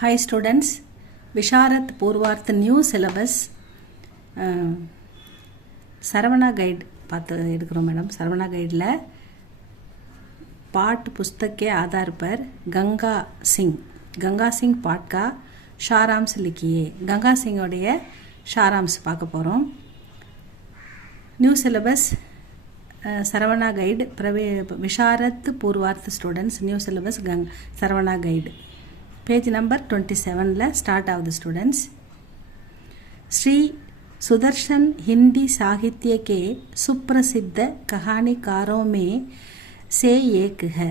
Hi students, Visharat Purvarth new syllabus Saravana guide பார்த்து எடுக்கிறோம் madam. Saravana கைடில் पाठ पुस्तक के आधार पर गंगा सिंह पाठ का सारांश लिखिए. गंगा सिंह उடைய सारांश பார்க்க போகிறோம். New syllabus Saravana guide Visharad Purvardh students new syllabus Saravana guide page number 27 start आउद स्टूडेंट्स. श्री सुदर्शन हिंदी साहित्य के सुप्रसिद्ध कहानीकारों में से एक है.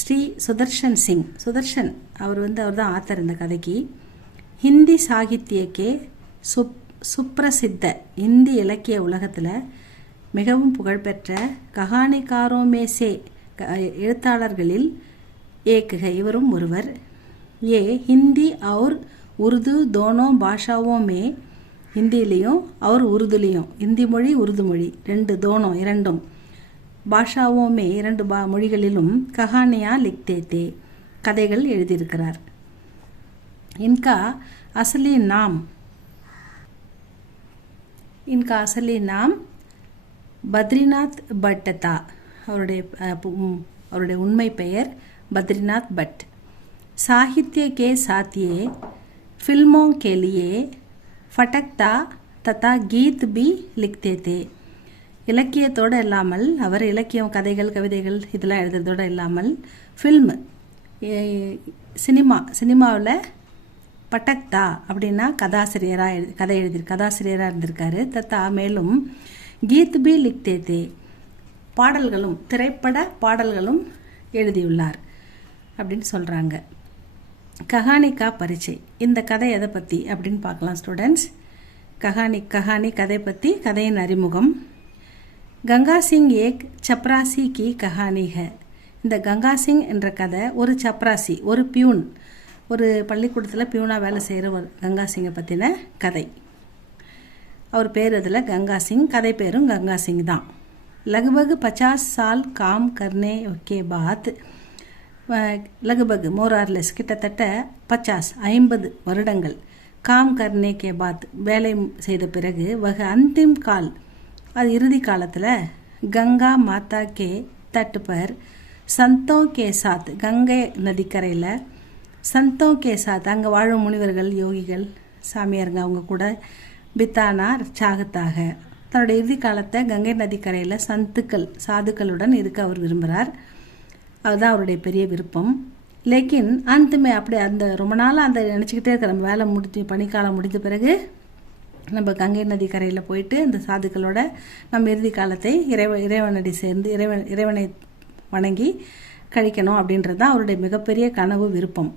श्री सुदर्शन सिंह सुदर्शन அவர் தான் ஆத்தர் இந்த கதைக்கு. ஹிந்தி சாகித்யக்கே சுப்ரசித்த இந்தி இலக்கிய உலகத்தில் மிகவும் புகழ்பெற்ற கஹானிகாரோமே சே எழுத்தாளர்களில் ஏக் है இவரும் ஒருவர். ये हिंदी और उर्दू दोनों भाषाओं में हिंदीलियों और उर्दूलियों हिंदी மொழி उर्दू மொழி இரண்டும் பாஷாவோ மே இரண்டு மொழிகளிலும் கஹானியா லிக்தே தே கதைகள் எழுதியிருக்கிறார். इनका असली नाम பத்ரிநாத் பட் தா. அவருடைய உண்மை பெயர் பத்ரிநாத் பட். साहित्य के साथ ये फिल्मों के लिए फटकता तथा गीत भी लिखते थे. இலக்கியத்தோடு இல்லாமல் அவர் இலக்கியம் கதைகள் கவிதைகள் இதெல்லாம் எழுதுறதோடு இல்லாமல் ஃபில்மு சினிமாவில் பட்டக்தா அப்படின்னா கதாசிரியராக இருந்திருக்காரு. தத்தா மேலும் கீத் பி லிக்தே தே பாடல்களும் திரைப்பட பாடல்களும் எழுதியுள்ளார் அப்படின்னு சொல்கிறாங்க. கஹானி கா பரிச்சை இந்த கதை எதை பற்றி அப்படின்னு பார்க்கலாம் ஸ்டூடெண்ட்ஸ். கஹானி கதை பற்றி கதையின் அறிமுகம். கங்கா சிங் ஏக் சப்ராசி கி கஹானி ஹை. இந்த கங்கா சிங் என்ற கதை ஒரு சப்ராசி ஒரு பியூன் ஒரு பள்ளிக்கூடத்தில் பியூனாக வேலை செய்கிற ஒரு கங்கா சிங்கை பற்றின கதை. அவர் பேர் அதில் கங்கா சிங், கதை பேரும் கங்கா சிங் தான். லக்பக் 50 साल काम करने के बाद लगभग मोरारलेस கிட்டத்தட்ட 50 வருடங்கள் காம் கர்னே கே பாத் வேலை செய்த பிறகு வக அந்திம் கால் அது இறுதி காலத்தில் கங்கா மாதா K that per Santosh K சாத் கங்கை நதிக்கரையில் சந்தோ கே சாத் அங்கே வாழும் முனிவர்கள் யோகிகள் சாமியாருங்க அவங்க கூட பித்தானா சாகத்தாக தன்னுடைய இறுதி காலத்தை கங்கை நதிக்கரையில் சாதுக்களுடன் இருக்க அவர் விரும்புகிறார். அதுதான் அவருடைய பெரிய விருப்பம். லேக்கின் அந்தமே அப்படியே அந்த ரொம்ப நாளாக அந்த நினச்சிக்கிட்டே இருக்கிற நம்ம வேலை பனிக்காலம் முடிஞ்ச பிறகு நம்ம கங்கை நதி கரையில் போயிட்டு அந்த சாதுக்களோட நம்ம இறுதி காலத்தை இறைவனடி சேர்ந்து இறைவனை வணங்கி கழிக்கணும் அப்படின்றது தான் அவருடைய மிகப்பெரிய கனவு விருப்பம்.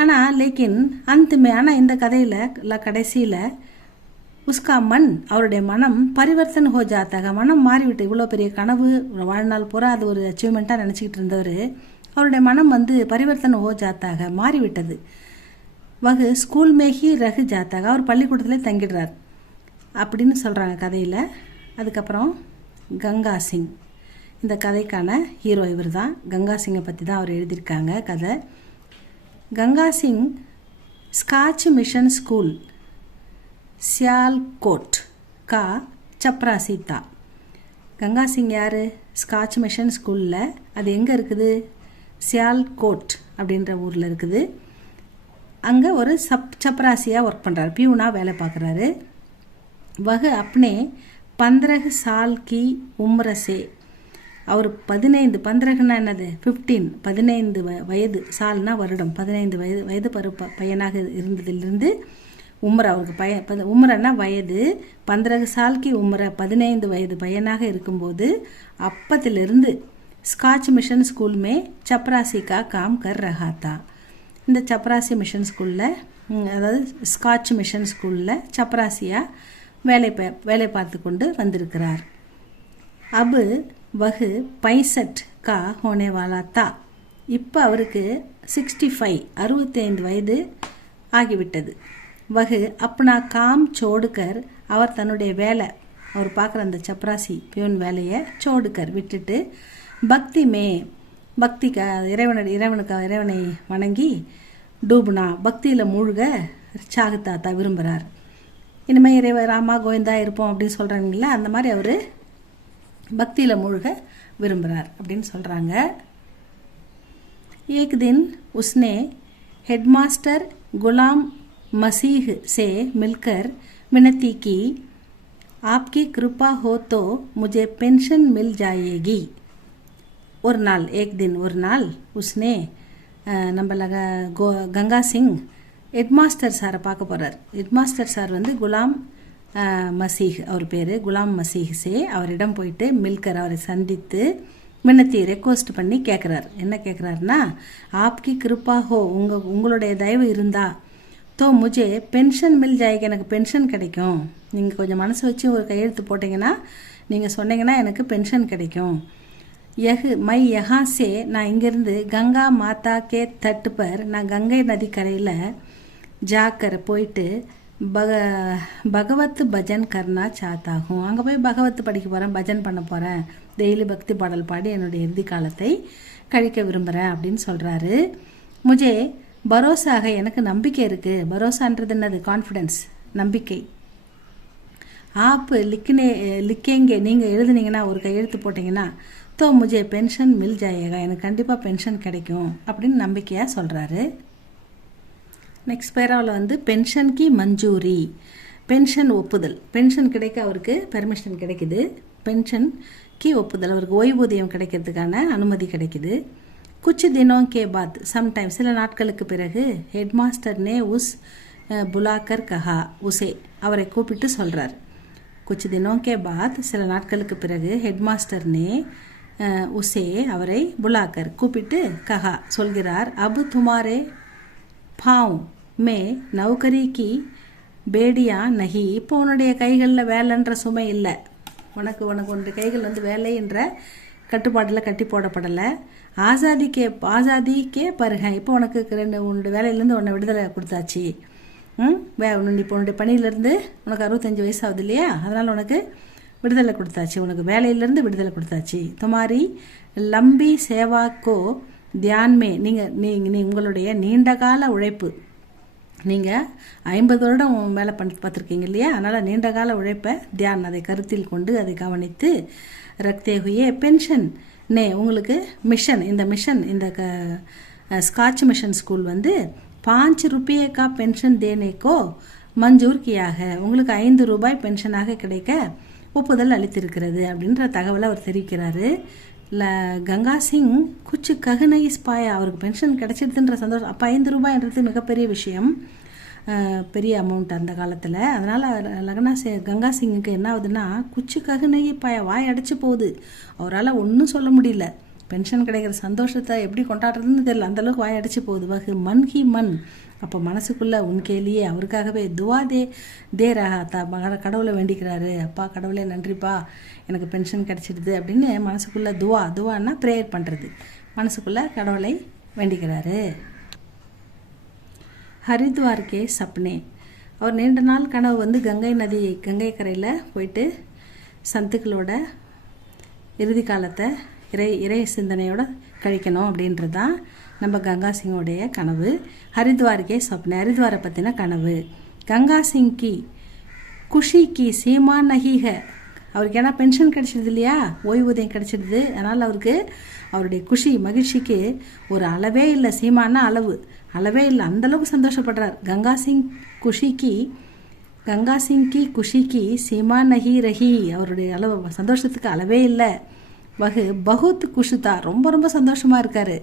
ஆனால் இந்த கதையில் கடைசியில் உஸ்கா மண் அவருடைய மனம் பரிவர்த்தன் ஹோ ஜாத்தாக மனம் மாறிவிட்டு இவ்வளோ பெரிய கனவு வாழ்நாள் பூரா அது ஒரு அச்சீவ்மெண்ட்டாக நினச்சிக்கிட்டு இருந்தவர் அவருடைய மனம் பரிவர்த்தன் ஹோ ஜாத்தாக மாறிவிட்டது. வகு ஸ்கூல் மேகி ரகு ஜாத்தாக அவர் பள்ளிக்கூடத்திலே தங்கிடுறார் அப்படின்னு சொல்கிறாங்க கதையில். அதுக்கப்புறம் கங்கா சிங் இந்த கதைக்கான ஹீரோ இவர் தான். கங்கா சிங்கை பற்றி தான் அவர் எழுதியிருக்காங்க கதை. Ganga Singh Scotch mission school Sialkot கா சப்ராசி தா. கங்கா சிங் யார்? ஸ்காட்ச் மிஷன் ஸ்கூலில் அது எங்கே இருக்குது? சியால்கோட் அப்படின்ற ஊரில் இருக்குது. அங்கே ஒரு சப்ராசியாக ஒர்க் பண்ணுறாரு, பியூனாக வேலை பார்க்குறாரு. வகு அப்னே 15 साल की उम्र से அவர் 15 என்னது 15 வயது சால்னா வருடம் 15 வயது பையனாக இருந்ததிலிருந்து உம்ர அவருக்கு உம்ரன்னா வயது 15 साल की उम्र 15 வயது பையனாக இருக்கும்போது அப்பத்திலிருந்து ஸ்காட்ச் மிஷன் ஸ்கூல் மே சப்ராசி கா காம் கர் ரஹா தா. இந்த சப்ராசி மிஷன் ஸ்கூலில் அதாவது ஸ்காட்ச் மிஷன் ஸ்கூலில் சப்ராசியாக வேலை பார்த்து கொண்டு வந்திருக்கிறார். அபு வகு 65 கா ஹோனே வாலா தா. இப்போ அவருக்கு 65 வயது ஆகிவிட்டது. வகு அப்பனா காம் சோடுக்கர் அவர் தன்னுடைய வேலை அவர் பார்க்குற அந்த சப்ராசி பியூன் வேலையை சோடுக்கர் விட்டுட்டு பக்தி இறைவனை வணங்கி டூப்னா பக்தியில் மூழ்க சாகுத்தாத்தா விரும்புகிறார். இனிமேல் இறைவ ராமா கோவிந்தா இருப்போம் அப்படின்னு சொல்கிறாங்களா, அந்த மாதிரி அவர் பக்தியில் மூழ்க விரும்புகிறார் அப்படின்னு சொல்கிறாங்க. एक दिन उसने हेडमास्टर गुलाम मसीह से मिलकर विनती की, आपकी कृपा हो तो मुझे पेंशन मिल जाएगी. ஒரு நாள் ஒரு நாள் உஸ்னே நம்மள கங்கா சிங் ஹெட்மாஸ்டர் சாரை பார்க்க போகிறார். ஹெட்மாஸ்டர் சார் வந்து குலாம் மசீஹ், அவர் பேர் குலாம் மசீஹ் சே, அவரிடம் போயிட்டு மில்கர் அவரை சந்தித்து மின்னத்தி ரெக்வஸ்ட் பண்ணி கேட்குறார். என்ன கேட்குறாருன்னா, ஆப்கி கிருப்பா ஹோ, உங்களுடைய தயவு இருந்தா தோ முஜே பென்ஷன் மில் ஜாய்க்கு, எனக்கு பென்ஷன் கிடைக்கும். நீங்கள் கொஞ்சம் மனசு வச்சு ஒரு கையெழுத்து போட்டிங்கன்னா, நீங்கள் சொன்னீங்கன்னா எனக்கு பென்ஷன் கிடைக்கும். மை யஹாசே, நான் இங்கேருந்து கங்கா மாதா கே தட்டு பர், நான் கங்கை நதி கரையில் ஜாக்கர் போயிட்டு பகவத் பஜன் கர்னா சாத்தாகும், அங்கே போய் பகவத் படிக்க போகிறேன், பஜன் பண்ண போகிறேன், டெய்லி பக்தி பாடல் பாடி என்னுடைய இறுதி காலத்தை கழிக்க விரும்புகிறேன் அப்படின்னு சொல்கிறாரு. முஜே பரோசாக, எனக்கு நம்பிக்கை இருக்குது. பரோசான்றது என்னது? கான்ஃபிடென்ஸ், நம்பிக்கை. ஆப் லிக்கேங்க, நீங்கள் எழுதுனீங்கன்னா, ஒரு கையெழுத்து போட்டிங்கன்னா, தோ முஜே பென்ஷன் மில் ஜாயேகா, எனக்கு கண்டிப்பாக பென்ஷன் கிடைக்கும் அப்படின்னு நம்பிக்கையாக சொல்கிறாரு. நெக்ஸ்ட் பேராவில் வந்து பென்ஷன் கி மஞ்சூரி, பென்ஷன் ஒப்புதல், பென்ஷன் கிடைக்க அவருக்கு பெர்மிஷன் கிடைக்குது. பென்ஷன் கி ஒப்புதல், அவருக்கு ஓய்வூதியம் கிடைக்கிறதுக்கான அனுமதி கிடைக்குது. குச் தினோं के बाद, சம்டைம் சில நாட்களுக்கு பிறகு, ஹெட்மாஸ்டர் நே உஸ் புலாக்கர் கஹா உசே, அவரை கூப்பிட்டு சொல்கிறார். குச் தினோं के बाद, சில நாட்களுக்கு பிறகு, ஹெட்மாஸ்டர் நே உசே, அவரை புலாக்கர் கூப்பிட்டு கஹா சொல்கிறார், அப் துமாரே பாவ் மே நௌகரி கி பேடியா நஹி, இப்போ உன்னுடைய கைகளில் வேலைன்ற சுமை இல்லை, உனக்கு உன்னுடைய கைகள் வந்து வேலை என்ற கட்டுப்பாட்டில் கட்டி போடப்படலை. ஆசாதி கே பருக, இப்போ உனக்கு உன்னுடைய வேலையிலேருந்து உன்னை விடுதலை கொடுத்தாச்சு. இப்போ உன்னுடைய பணியிலேருந்து உனக்கு 65 வயசு ஆகுது இல்லையா, அதனால் உனக்கு விடுதலை கொடுத்தாச்சு, உனக்கு வேலையிலேருந்து விடுதலை கொடுத்தாச்சு. துமாரி லம்பி சேவாக்கோ தியான்மே, நீங்கள் உங்களுடைய நீண்டகால உழைப்பு, நீங்கள் 50 வருடம் வேலை பார்த்துருக்கீங்க இல்லையா, அதனால் நீண்டகால உழைப்பை தியான், அதை கருத்தில் கொண்டு அதை கவனித்து, ரக்தே ஹுயே பென்ஷன் நே, உங்களுக்கு மிஷன், இந்த மிஷன், இந்த ஸ்காட்ச் மிஷன் ஸ்கூல் வந்து 5 ரூபாய் கா பென்ஷன் தேனேக்கோ மஞ்சூர் கியாக, உங்களுக்கு 5 ரூபாய் பென்ஷனாக கிடைக்க ஒப்புதல் அளித்திருக்கிறது அப்படின்ற தகவலை அவர் தெரிவிக்கிறாரு. கங்கா சிங் குச்சு ககனகிஸ் பாயா, அவருக்கு பென்ஷன் கிடைச்சிடுதுன்ற சந்தோஷம். அப்போ 5 ரூபாய்ன்றது மிகப்பெரிய விஷயம், பெரிய அமௌண்ட் அந்த காலத்தில். அதனால் கங்கா சிங்குக்கு என்ன ஆகுதுன்னா, குச்சு ககனகி பாயா, வாய் அடைச்சி போகுது, அவரால் ஒன்றும் சொல்ல முடியல. பென்ஷன் கிடைக்கிற சந்தோஷத்தை எப்படி கொண்டாடுறதுன்னு தெரியல, அந்தளவுக்கு வாய் அடைச்சி போகுது. வகு மன் ஹி மன், அப்போ மனசுக்குள்ளே உன்கேலியே, அவருக்காகவே துவா தே ரஹா, கடவுளை வேண்டிக்கிறாரு. அப்பா கடவுளே நன்றிப்பா, எனக்கு பென்ஷன் கிடச்சிடுது அப்படின்னு மனசுக்குள்ளே துவான்னா ப்ரேயர் பண்ணுறது, மனசுக்குள்ளே கடவுளை வேண்டிக்கிறாரு. ஹரித்வார்க்கே சப்னே, அவர் நீண்ட நாள் கனவு வந்து கங்கை கரையில் போயிட்டு சந்துக்களோட இறுதி காலத்தை இறை சிந்தனையோட கழிக்கணும் அப்படின்றது தான் நம்ம கங்கா சிங்கோடைய கனவு. ஹரித்வார்க்கே சப்னே, ஹரித்வாரை பற்றின கனவு. கங்கா சிங் கி குஷி கி சீமா நஹீக, அவருக்கு ஏன்னா பென்ஷன் கிடச்சிடுது இல்லையா, ஓய்வூதியம் கிடச்சிடுது, அதனால் அவருக்கு அவருடைய மகிழ்ச்சிக்கு ஒரு அளவே இல்லை. சீமானா அளவே இல்லை, அந்தளவுக்கு சந்தோஷப்படுறார். கங்கா சிங் கி குஷிக்கு சீமா நஹி ரஹி, அவருடைய சந்தோஷத்துக்கு அளவே இல்லை. வகு பகுத் குஷுதா, ரொம்ப சந்தோஷமாக இருக்கார்.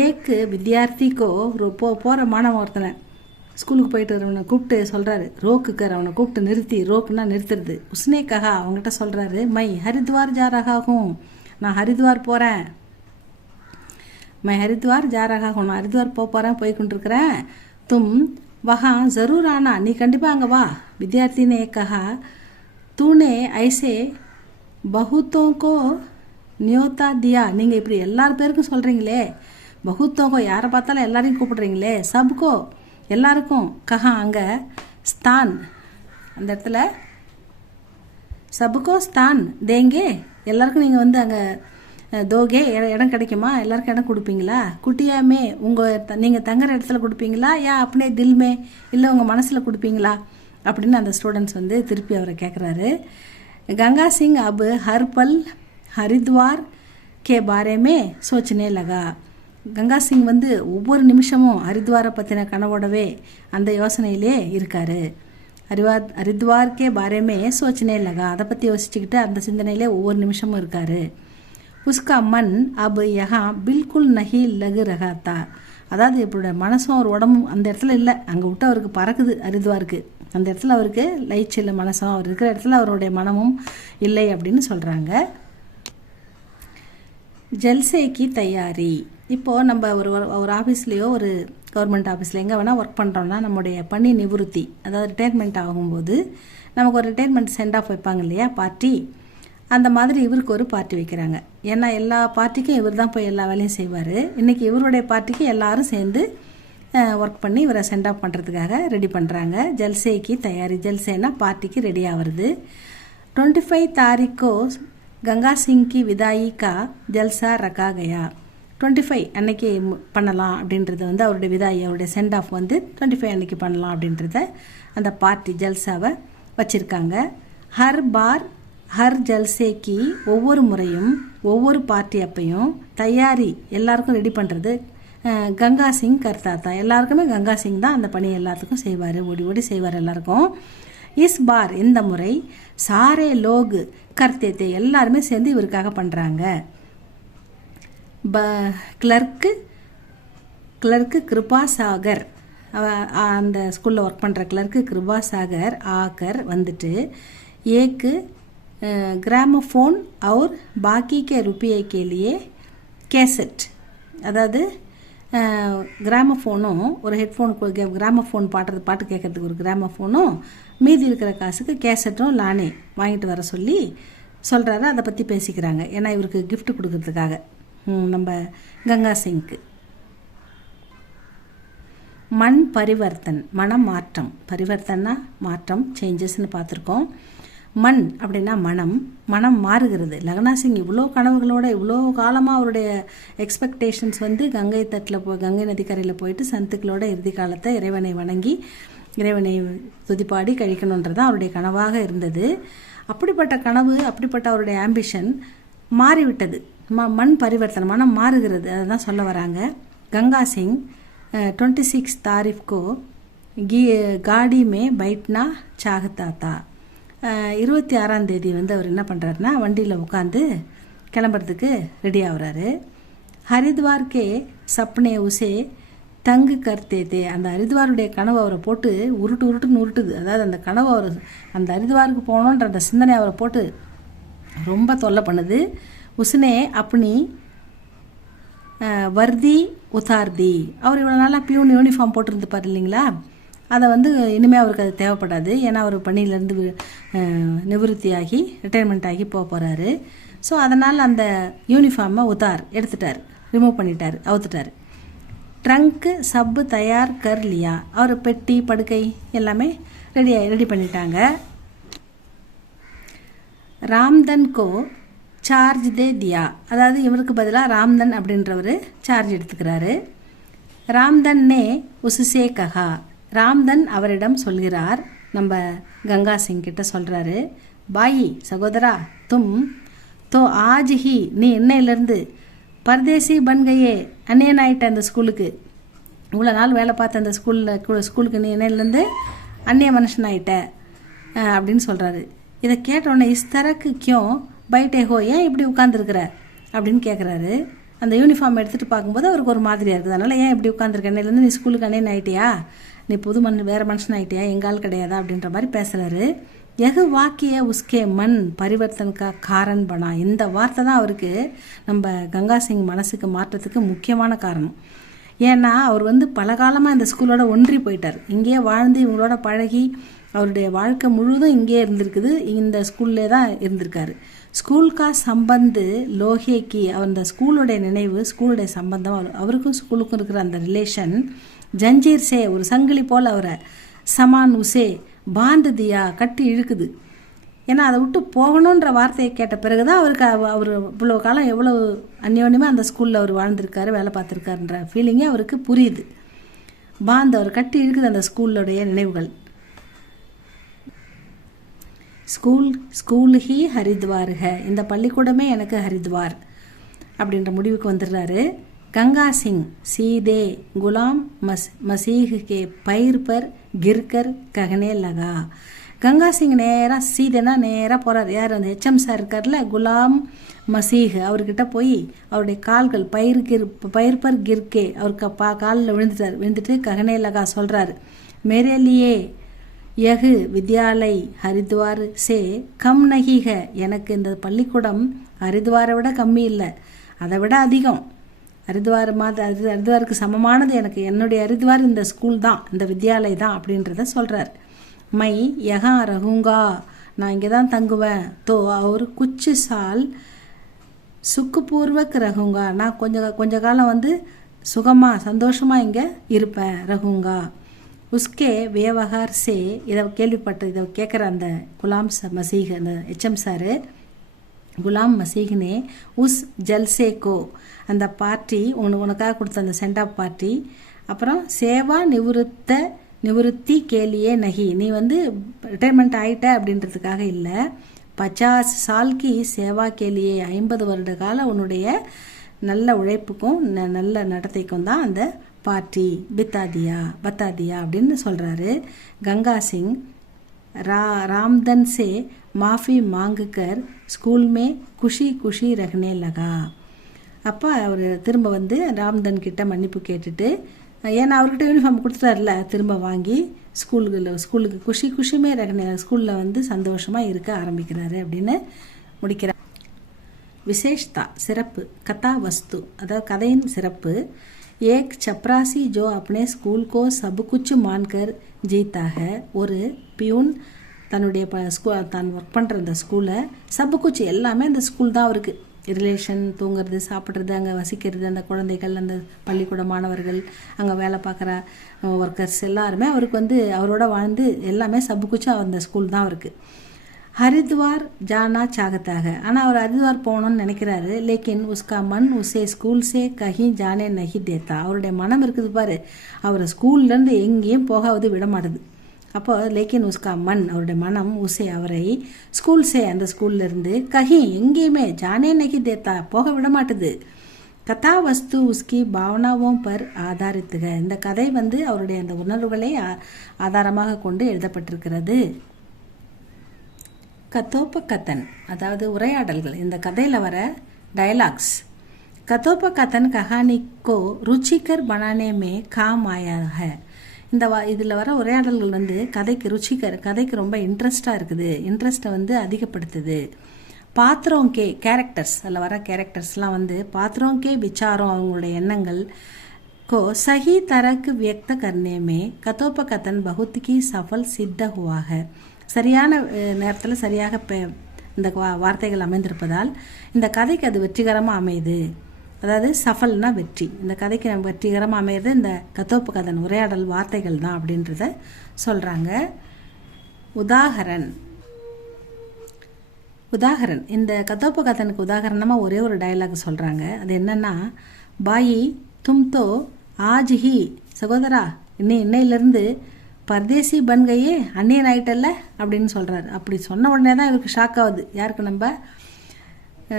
ஏக்கு வித்யார்த்திக்கோ, போகிற மாணவன் ஒருத்தனை ஸ்கூலுக்கு போயிட்டு வரவனை கூப்பிட்டு சொல்கிறாரு, ரோக்குக்கர், அவனை கூப்பிட்டு நிறுத்தி, ரோக்குன்னா நிறுத்துறது. உஸ்னே கஹா, அவங்ககிட்ட சொல்கிறாரு, மை ஹரித்வார் ஜா ரஹாகும், நான் ஹரித்வார் போகிறேன். நான் ஹரித்வார் போய் கொண்டிருக்கிறேன். தும் வஹா ஜரூர் ஆனா, நீ கண்டிப்பாக அங்கே வா. வித்யார்த்தினே கஹா, தூணே ஐசே பகுத்தோங்கோ நியோத்தா தியா, நீங்கள் இப்படி எல்லார் பேருக்கும் சொல்கிறீங்களே, பகுத்தோங்கோ யாரை பார்த்தாலும் எல்லாரையும் கூப்பிடுறீங்களே, சப்கோ எல்லாருக்கும், கஹா அங்கே, ஸ்தான் அந்த இடத்துல, சபுக்கோ ஸ்தான் தேங்கே, எல்லாருக்கும் நீங்கள் வந்து அங்கே தோகே இடம் கிடைக்குமா, எல்லாருக்கும் இடம் கொடுப்பீங்களா, குட்டியாமே நீங்கள் தங்குற இடத்துல கொடுப்பீங்களா, அப்படியே தில்மே இல்லை உங்கள் மனசில் கொடுப்பீங்களா அப்படின்னு அந்த ஸ்டூடெண்ட்ஸ் வந்து திருப்பி அவரை கேட்குறாரு. கங்கா சிங் அப் ஹர் பல் ஹரித்வார் கே பாரேமே சோச்சனே லகா. கங்கா சிங் வந்து ஒவ்வொரு நிமிஷமும் ஹரித்வாரை பற்றின கனவோடவே அந்த யோசனையிலே இருக்கார். ஹரித்வார் கே பாரேமே சோச்சனே லகா, அதை பற்றி யோசிச்சுக்கிட்டு அந்த சிந்தனையிலே ஒவ்வொரு நிமிஷமும் இருக்கார். உஸ்கா மன் அப் யஹா பில்குல் நஹி லகு ரகாத்தா. அதாவது இப்படி மனசும் ஒரு உடம்பும் அந்த இடத்துல இல்லை, அங்கே விட்டு அவருக்கு பறக்குது ஹரித்வாருக்கு. அந்த இடத்துல அவருக்கு லைச்சில்லை மனசும், அவர் இருக்கிற இடத்துல அவருடைய மனமும் இல்லை அப்படின்னு சொல்கிறாங்க. ஜல்சேக்கு தயாரி. இப்போது நம்ம ஒரு ஆஃபீஸ்லேயோ ஒரு கவர்மெண்ட் ஆஃபீஸில் எங்கே வேணால் ஒர்க் பண்ணுறோன்னா நம்முடைய பணி நிவர்த்தி, அதாவது ரிட்டையர்மெண்ட் ஆகும்போது நமக்கு ஒரு ரிட்டையர்மெண்ட் சென்ட் ஆஃப் வைப்பாங்க இல்லையா, பார்ட்டி. அந்த மாதிரி இவருக்கு ஒரு பார்ட்டி வைக்கிறாங்க. ஏன்னா எல்லா பார்ட்டிக்கும் இவர் தான் போய் எல்லா வேலையும் செய்வார். இன்றைக்கி இவருடைய பார்ட்டிக்கு எல்லாரும் சேர்ந்து ஒர்க் பண்ணி இவரை சென்ட் ஆஃப் பண்ணுறதுக்காக ரெடி பண்ணுறாங்க. ஜல்சேக்கு தயாரி. ஜல்சேனா பார்ட்டிக்கு ரெடி ஆகிறது. 25 तारीख को கங்கா சிங் கி விதாயி கா ஜல்சா ரக்கா கயா. 25 அன்னைக்கு பண்ணலாம் அப்படின்றது வந்து அவருடைய விதாயி, அவருடைய சென்ட் ஆஃப் வந்து 25 அன்னைக்கு பண்ணலாம் அப்படின்றத அந்த பார்ட்டி ஜல்சாவை வச்சுருக்காங்க. ஹர் பார் ஹர் ஜல்சேக்கு, ஒவ்வொரு முறையும் ஒவ்வொரு பார்ட்டி அப்பையும் தயாரி எல்லாருக்கும் ரெடி பண்ணுறது கங்கா சிங் கர்த்தாத்தா. எல்லாருக்குமே கங்கா சிங் தான் அந்த பணி எல்லாத்துக்கும் செய்வார், ஓடி ஓடி செய்வார் எல்லாருக்கும். இஸ் பார் இந்த முறை சாரே லோக் கர்த்தேத்தே, எல்லாருமே சேர்ந்து இவருக்காக பண்ணுறாங்க. கிளர்க்கு கிருபா சாகர், அந்த ஸ்கூலில் ஒர்க் பண்ணுற கிளர்க்கு கிருபா சாகர் ஆக்கர் வந்துட்டு ஏக்கு கிராமஃபோன் और बाकी के रुपये के लिए கேசட், அதாவது கிராமஃபோனும் ஒரு ஹெட்ஃபோன், கிராமஃபோன் பாட்டு கேட்கறதுக்கு ஒரு கிராமஃபோனும் மீதி இருக்கிற காசுக்கு கேசட்டும் லானே வாங்கிட்டு வர சொல்லி சொல்கிறாரு. அதை பற்றி பேசிக்கிறாங்க. ஏன்னா இவருக்கு கிஃப்ட் கொடுக்கறதுக்காக நம்ம கங்கா சிங்க்கு. மண் பரிவர்த்தன், மனம் மாற்றம். பரிவர்த்தனா மாற்றம், சேஞ்சஸ்ன்னு பார்த்துருக்கோம். மண் அப்படின்னா மனம் மாறுகிறது. லக்னா சிங் இவ்வளோ கனவுகளோட இவ்வளோ காலமாக அவருடைய எக்ஸ்பெக்டேஷன்ஸ் வந்து கங்கை நதிக்கரையில் போயிட்டு சந்துக்களோட இறுதி காலத்தை இறைவனை வணங்கி இறைவனை துதிப்பாடி கழிக்கணுன்றதான் அவருடைய கனவாக இருந்தது. அப்படிப்பட்ட கனவு, அப்படிப்பட்ட அவருடைய ஆம்பிஷன் மாறிவிட்டது. மண் பரிவர்த்தனை, மனம் மாறுகிறது. அதை தான் சொல்ல வராங்க. கங்கா சிங் 26 तारीख को गाड़ी में बैठना चाहता था. 26ஆம் தேதி வந்து அவர் என்ன பண்ணுறாருன்னா வண்டியில் உட்காந்து கிளம்புறதுக்கு ரெடி ஆகுறாரு. ஹரித்வார்க்கே சப்னே உசே தங்கு கர்த்தேதே. அந்த ஹரித்வாருடைய கனவு அவரை போட்டு உருட்டுன்னு உருட்டுது. அதாவது அந்த கனவு அவர் அந்த ஹரித்வாருக்கு போகணுன்ற அந்த சிந்தனை அவரை போட்டு ரொம்ப தொல்லை பண்ணுது. உஸ்னே அப்பனி வர்தி உதார்தி, அவர் இவ்வளோ நாளாக பியூன் யூனிஃபார்ம் போட்டிருந்துப்பார் இல்லைங்களா, அதை வந்து இனிமேல் அவருக்கு அது தேவைப்படாது. ஏன்னா அவர் பணியிலேருந்து நிவர்த்தியாகி ரிட்டையர்மெண்ட் ஆகி போகிறாரு. ஸோ அதனால் அந்த யூனிஃபார்மை எடுத்துட்டார், ரிமூவ் பண்ணிட்டார், அவுத்துட்டார். ட்ரங்க்கு சப்பு தயார் கர் லியா, அவர் பெட்டி படுக்கை எல்லாமே ரெடி பண்ணிட்டாங்க. ராம்தன் கோ சார்ஜ் தே தியா, அதாவது இவருக்கு பதிலாக ராம்தன் அப்படின்றவர் சார்ஜ் எடுத்துக்கிறாரு. ராம்தன் நே உசுசே கஹா, ராம்தன் அவரிடம் சொல்கிறார், நம்ம கங்கா சிங் கிட்ட சொல்கிறாரு, பாயி சகோதரா தும் தோ ஆஜ் ஹி, நீ இன்னையிலேருந்து பர்தேசி பன்கையே, அந்நியன் ஆகிட்ட அந்த ஸ்கூலுக்கு, இவ்வளோ நாள் வேலை பார்த்த அந்த ஸ்கூலுக்கு நீ இன்னையிலேருந்து அந்நிய மனுஷன் ஆகிட்ட அப்படின்னு சொல்கிறாரு. இதை கேட்டோடனே இஸ்தரக்கு கியோ பைட்டே ஹோ, ஏன் இப்படி உட்காந்துருக்குற அப்படின்னு கேட்குறாரு. அந்த யூனிஃபார்ம் எடுத்துகிட்டு பார்க்கும்போது அவருக்கு ஒரு மாதிரியாக இருக்குது. அதனால் ஏன் இப்படி உட்காந்துருக்க, இன்னையிலேருந்து நீ ஸ்கூலுக்கு அந்நியன் ஆகிட்டியா, நீ வேறு மனுஷன் ஆகிட்டியா, எங்கால் கிடையாதா அப்படின்ற மாதிரி பேசுகிறாரு. எகு வாக்கிய உஸ்கே மண் பரிவர்த்தனுக்கா காரன் பனா, இந்த வார்த்தை தான் அவருக்கு நம்ம கங்கா சிங் மனசுக்கு மாற்றத்துக்கு முக்கியமான காரணம். ஏன்னா அவர் வந்து பல காலமாக இந்த ஸ்கூலோட ஒன்றி போயிட்டார். இங்கேயே வாழ்ந்து இவங்களோட பழகி அவருடைய வாழ்க்கை முழுவதும் இங்கேயே இருந்திருக்குது, இந்த ஸ்கூல்லே தான் இருந்திருக்காரு. ஸ்கூல்கா சம்பந்து லோஹேக்கி, அந்த ஸ்கூலுடைய நினைவு, ஸ்கூலுடைய சம்பந்தம், அவருக்கும் ஸ்கூலுக்கும் இருக்கிற அந்த ரிலேஷன் ஜஞ்சீர் சே, ஒரு சங்கிலி போல் அவரை சமான் உசே பாந்து தியா, கட்டி இழுக்குது. ஏன்னா அதை விட்டு போகணுன்ற வார்த்தையை கேட்ட பிறகு தான் அவருக்கு அவர் இவ்வளோ காலம் எவ்வளோ அந்யோன்யமாக அந்த ஸ்கூலில் அவர் வாழ்ந்திருக்காரு, வேலை பார்த்துருக்காருன்ற ஃபீலிங்கே அவருக்கு புரியுது. பாந்த் அவர் கட்டி இருக்குது அந்த ஸ்கூலுடைய நினைவுகள். ஸ்கூல் ஹி ஹரித்வார் ஹை, இந்த பள்ளிக்கூடமே எனக்கு ஹரித்வார் அப்படின்ற முடிவுக்கு வந்துடுறாரு. கங்கா சிங் சீதே குலாம் மசீஹ் கே பயிர் பர் கிர்கர் ககனே லகா. கங்கா சிங் நேராக சீதேனா நேராக போகிறார். யார் அந்த ஹெச்எம் சார் இருக்கார்ல, குலாம் மசீஹ், அவர்கிட்ட போய் அவருடைய கால்கள் பயிர் பர் கிர்கே, அவருக்கு காலில் விழுந்துட்டு ககனே லகா சொல்கிறாரு, மேரே லியே யகு வித்யாலய் ஹரித்வார் சே கம் நஹி ஹை, எனக்கு இந்த பள்ளிக்கூடம் ஹரித்வாரை விட கம்மி இல்லை, அதை விட அதிகம். ஹரித்வாருக்கு சமமானது எனக்கு, என்னுடைய ஹரித்வார் இந்த ஸ்கூல் தான், இந்த வித்யாலய் தான் அப்படின்றத சொல்கிறார். மை யகா ரகுங்கா, நான் இங்கே தான் தங்குவேன். தோ அவர் குச்சு சால் சுக்குபூர்வக் ரகுங்கா, நான் கொஞ்ச காலம் வந்து சுகமாக சந்தோஷமாக இங்கே இருப்பேன். ரகுங்கா உஸ்கே வியவஹார் சே, இதை இதை கேட்குற அந்த குலாம் மசீஹ், அந்த ஹெச்எம் சாரு, குலாம் மசீஹ்னே உஸ் ஜல்சேகோ, அந்த பார்ட்டி உனக்காக கொடுத்த அந்த சென்ட் ஆஃப் பார்ட்டி, அப்புறம் சேவா நிவருத்தி கேலியே நகி, நீ வந்து ரிட்டைர்மெண்ட் ஆகிட்ட அப்படின்றதுக்காக இல்லை, 50 சால்கி சேவா கேலியே, 50 வருட கால உன்னுடைய நல்ல உழைப்புக்கும் நல்ல நடத்தைக்கும் தான் அந்த பார்ட்டி பத்தாதியா அப்படின்னு சொல்கிறாரு. கங்கா சிங் ராம்தன் சே மாஃபி மாங்குக்கர் ஸ்கூல் மே குஷி ரஹ்னே லகா. அப்போ அவர் திரும்ப வந்து ராம்தன் கிட்ட மன்னிப்பு கேட்டுட்டு, ஏன்னா அவர்கிட்ட யூனிஃபார்ம் கொடுத்துட்டார்ல, திரும்ப வாங்கி ஸ்கூலுக்கு குஷிமே ரஹ்னே, ஸ்கூலில் வந்து சந்தோஷமாக இருக்க ஆரம்பிக்கிறாரு அப்படின்னு முடிக்கிறார். விசேஷ்தா சிறப்பு, கதா வஸ்து அதாவது கதையின் சிறப்பு. ஏக் சப்ராசி ஜோ அப்னே ஸ்கூல் கோ சப் குச் மான்கர் ஜீத்தா ஹை, ஒரு பியூன் தன்னுடைய தான் ஒர்க் பண்ணுற அந்த ஸ்கூலை சப் குச் எல்லாமே அந்த ஸ்கூல் தான் அவருக்கு. ரிலேஷன், தூங்குறது, சாப்பிட்றது, அங்கே வசிக்கிறது, அந்த குழந்தைகள், அந்த பள்ளிக்கூட மாணவர்கள், அங்கே வேலை பார்க்குற ஒர்க்கர்ஸ் எல்லாருமே அவருக்கு வந்து அவரோட வாழ்ந்து எல்லாமே சப் குச்சா அந்த ஸ்கூல் தான் அவருக்கு. ஹரித்வார் ஜானா சாகத்தாக, ஆனால் அவர் ஹரித்வார் போகணும்னு நினைக்கிறாரு. லேக்கின் உஸ்கா மன் உசே ஸ்கூல் சே கஹி ஜானே நஹி தேத்தா, அவருடைய மனம் இருக்குது பாரு, அவரை ஸ்கூல்லேருந்து எங்கேயும் போகாவது விட மாட்டுது. அப்போ லேக்கின் உஸ்கா மன், அவருடைய மனம், உசே அவரை, ஸ்கூல் சே அந்த ஸ்கூல்லேருந்து, கஹி எங்கேயுமே, ஜானே நஹி தேத்தா போக விட மாட்டுது. கதா வஸ்து உஸ்கி பாவனாவும் பர் ஆதாரித்துக, இந்த கதை வந்து அவருடைய அந்த உணர்வுகளை ஆதாரமாக கொண்டு எழுதப்பட்டிருக்கிறது. கதோபகதன் அதாவது உரையாடல்கள், இந்த கதையில் வர டயலாக்ஸ். கதோபகதன் கஹானிக்கோ ருச்சிகர் பனானே மே காம் ஆயா ஹை, இதில் வர உரையாடல்கள் வந்து கதைக்கு ரொம்ப இன்ட்ரெஸ்டாக இருக்குது, இன்ட்ரெஸ்ட்டை வந்து அதிகப்படுத்துது. பாத்திரம் கேரக்டர்ஸ், அதில் வர கேரக்டர்ஸ்லாம் வந்து பாத்திரம் விசாரம், அவங்களுடைய எண்ணங்கள் को सही तरह व्यक्त करने में कथोपकथन बहुत की सफल सिद्ध हुआ है. சரியான நேரத்தில் சரியாக இந்த வார்த்தைகள் அமைந்திருப்பதால் இந்த கதைக்கு அது வெற்றிகரமாக அமையுது. அதாவது சஃபல்னா வெற்றி, இந்த கதைக்கு நம்ம வெற்றிகரமாக அமையுது இந்த கதோபகதன் உரையாடல் வார்த்தைகள் தான் அப்படின்றத சொல்கிறாங்க. உதாகரன் இந்த கதோபகதனுக்கு உதாகரணமாக ஒரே ஒரு டயலாக் சொல்கிறாங்க. அது என்னென்னா, பாயி தும் தோ ஆஜ் ஹி, சகோதரா இன்னையிலேருந்து பர்தேசி பன்கையே அந்நியன் ஆகிட்டல்ல அப்படின்னு சொல்கிறாரு. அப்படி சொன்ன உடனே தான் இவருக்கு ஷாக் ஆகுது. யாருக்கு?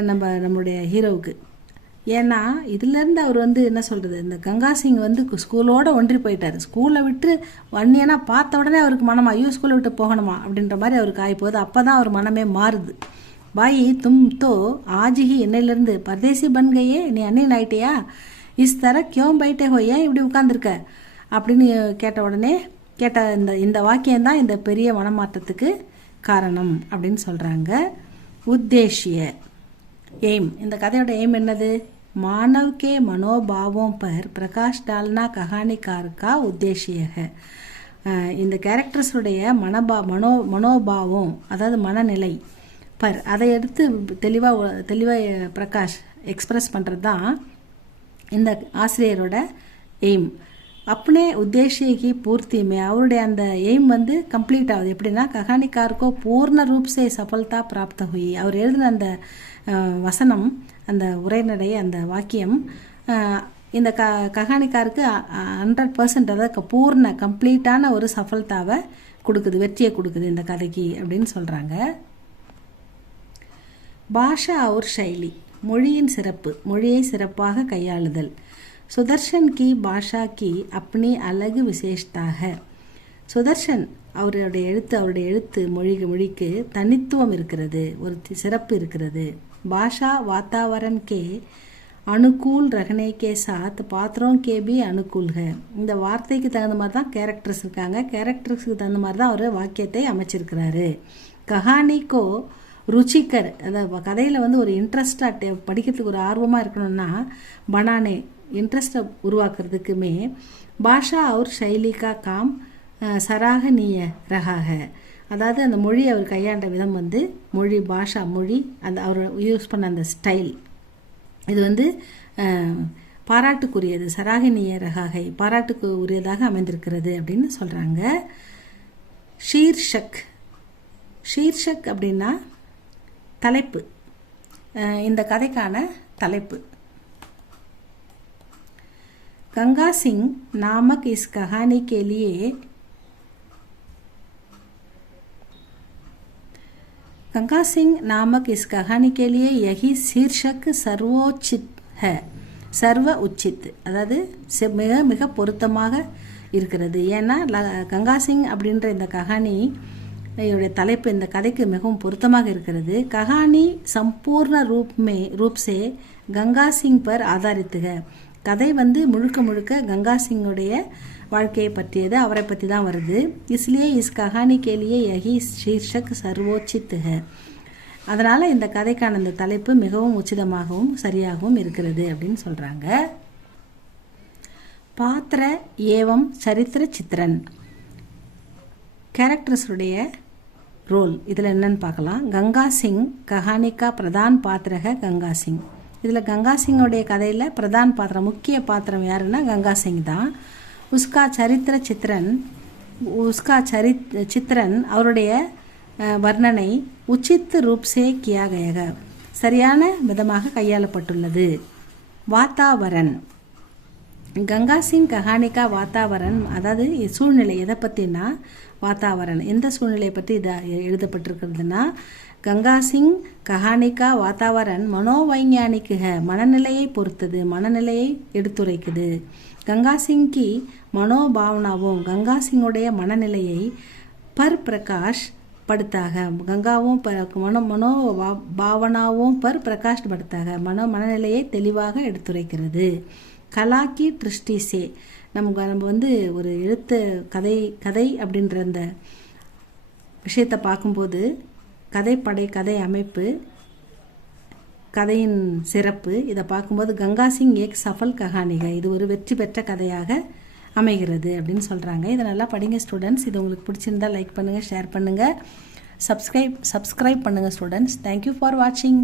நம்மளுடைய ஹீரோவுக்கு. ஏன்னா இதுலேருந்து அவர் வந்து என்ன சொல்கிறது, இந்த கங்கா சிங் வந்து ஸ்கூலோடு ஒன்றி போயிட்டார். ஸ்கூலை விட்டு அந்நியனா பார்த்த உடனே அவருக்கு மனம், ஐயோ ஸ்கூலை விட்டு போகணுமா அப்படின்ற மாதிரி அவருக்கு ஆகிப்போகுது. அப்போ தான் அவர் மனமே மாறுது. பாயி தும் தோ ஆஜிஹி, என்னையிலேருந்து பர்தேசி பன்கையே, நீ அந்நியன் ஆகிட்டியா, இஸ் தர கியோம் பைட்டே ஹோ, ஏன் இப்படி உட்காந்துருக்க அப்படின்னு கேட்ட இந்த வாக்கியம்தான் இந்த பெரிய மனமாற்றத்துக்கு காரணம் அப்படின்னு சொல்கிறாங்க. உத்தேசிய எய்ம், இந்த கதையோட எய்ம் என்னது? मानव के मनोभावों पर प्रकाश डालना कहानीकार का उद्देश्य है. இந்த கேரக்டர்ஸுடைய மனோபாவம் அதாவது மனநிலை பர் அதை எடுத்து தெளிவாக பிரகாஷ் எக்ஸ்பிரஸ் பண்ணுறது தான் இந்த ஆசிரியரோட எய்ம். अपने उद्देश्य की पूर्ति में அவருடைய அந்த எய்ம் வந்து கம்ப்ளீட் ஆகுது. எப்படின்னா கஹானிக்காருக்கோ பூர்ண ரூப் சே சஃபல்தா பிராப்த ஹுயி. அவர் எழுதின அந்த வசனம், அந்த உரைநடை, அந்த வாக்கியம் இந்த கஹானிக்காருக்கு 100%, அதாவது பூர்ண கம்ப்ளீட்டான ஒரு சஃபல்தாவை கொடுக்குது, வெற்றியை கொடுக்குது இந்த கதைக்கு அப்படின்னு சொல்கிறாங்க. பாஷா और शैली, மொழியின் சிறப்பு, மொழியை சிறப்பாக கையாளுதல். சுதர்ஷன் கி பாஷா கி அப்படி அழகு விசேஷத்தாக. சுதர்ஷன் அவருடைய எழுத்து மொழிக்கு தனித்துவம் இருக்கிறது, ஒரு சிறப்பு இருக்கிறது. பாஷா வாத்தாவரன் கே அனுகூல் ரகனே கே சாத் பாத்திரம் கே பி அனுகூல் है. இந்த வார்த்தைக்கு தகுந்த மாதிரி தான் கேரக்டர்ஸ் இருக்காங்க, கேரக்டர்ஸுக்கு தகுந்த மாதிரி தான் அவர் வாக்கியத்தை அமைச்சிருக்கிறாரு. கஹானிக்கோ ருச்சிகர், அதாவது கதையில் வந்து ஒரு இன்ட்ரெஸ்டாக படிக்கிறதுக்கு ஒரு ஆர்வமாக இருக்கணும்னா பனானே இன்ட்ரெஸ்ட்டை உருவாக்குறதுக்குமே பாஷா அவர் ஷைலிகா காம் சராகனீய ரகாக. அதாவது அந்த மொழி அவர் கையாண்ட விதம் வந்து மொழி, பாஷா மொழி, அந்த அவர் யூஸ் பண்ண அந்த ஸ்டைல், இது வந்து பாராட்டுக்குரியது. சராகனீய ரகாகை, பாராட்டுக்கு உரியதாக அமைந்திருக்கிறது அப்படின்னு சொல்கிறாங்க. ஷீர்ஷக், ஷீர்ஷக் அப்படின்னா தலைப்பு, இந்த கதைக்கான தலைப்பு. गंगा सिंह नामक इस कहानी के लिए गंगा सिंह नामक इस कहानी के लिए यही शीर्षक सर्वोचित है. சர்வ உச்சித், அதாவது மிக மிக பொருத்தமாக இருக்கிறது. ஏன்னா கங்கா சிங் அப்படின்ற இந்த கஹானியோடைய தலைப்பு இந்த கதைக்கு மிகவும் பொருத்தமாக இருக்கிறது. கஹானி சம்பூர்ண ரூப் சே கங்கா சிங் பர் ஆதாரித்துக. கதை வந்து முழுக்க முழுக்க கங்கா சிங்குடைய வாழ்க்கையை பற்றியது, அவரை பற்றி தான் வருது. இஸ்லியே இஸ் கஹானி கேலியே யஹி ஷீர்ஷக் சர்வோச்சித் ஹை. அதனால் இந்த கதைக்கான இந்த தலைப்பு மிகவும் உச்சிதமாகவும் சரியாகவும் இருக்கிறது அப்படின்னு சொல்கிறாங்க. பாத்திர ஏவம் சரித்திர சித்திரன், கேரக்டர்ஸுடைய ரோல் இதில் என்னன்னு பார்க்கலாம். கங்கா சிங் கஹானிக்கா பிரதான் பாத்திரக கங்கா சிங். இதில் கங்கா சிங்கோடைய கதையில் பிரதான் பாத்திரம், முக்கிய பாத்திரம் யாருன்னா கங்கா சிங் தான். உஸ்கா சித்திரன் அவருடைய வர்ணனை உச்சித் ரூப் சே கியா கயக, சரியான விதமாக கையாளப்பட்டுள்ளது. வாத்தாவரன், கங்கா சிங் கஹானிக்கா வாத்தாவரன், அதாவது சூழ்நிலை எதை பற்றினா வாத்தாவரன், எந்த சூழ்நிலையை பற்றி இதை எழுதப்பட்டிருக்கிறதுனா கங்கா சிங் கஹானிக்கா வாத்தாவரன் மனோவைஞானிக்கு மனநிலையை பொறுத்தது, மனநிலையை எடுத்துரைக்குது. கங்கா சிங் கி மனோபாவனாவும், கங்கா சிங்குடைய மனநிலையை பர் பிரகாஷ் படுத்தாக, கங்காவும் மனோ பாவனாவும் பர் பிரகாஷ் படுத்தாக, மனநிலையை தெளிவாக எடுத்துரைக்கிறது. கலாக்கி திருஷ்டிசே, நம்ம வந்து ஒரு எழுத்து கதை அப்படின்ற அந்த விஷயத்தை பார்க்கும்போது கதை அமைப்பு, கதையின் சிறப்பு, இதை பார்க்கும்போது கங்கா சிங் ஏக் சஃபல் கஹானிக, இது ஒரு வெற்றி பெற்ற கதையாக அமைகிறது அப்படின்னு சொல்கிறாங்க. இதை நல்லா படிங்க ஸ்டூடெண்ட்ஸ். இது உங்களுக்கு பிடிச்சிருந்தால் லைக் பண்ணுங்கள், ஷேர் பண்ணுங்கள், சப்ஸ்கிரைப் பண்ணுங்கள் ஸ்டூடெண்ட்ஸ். தேங்க்யூ ஃபார் வாட்சிங்.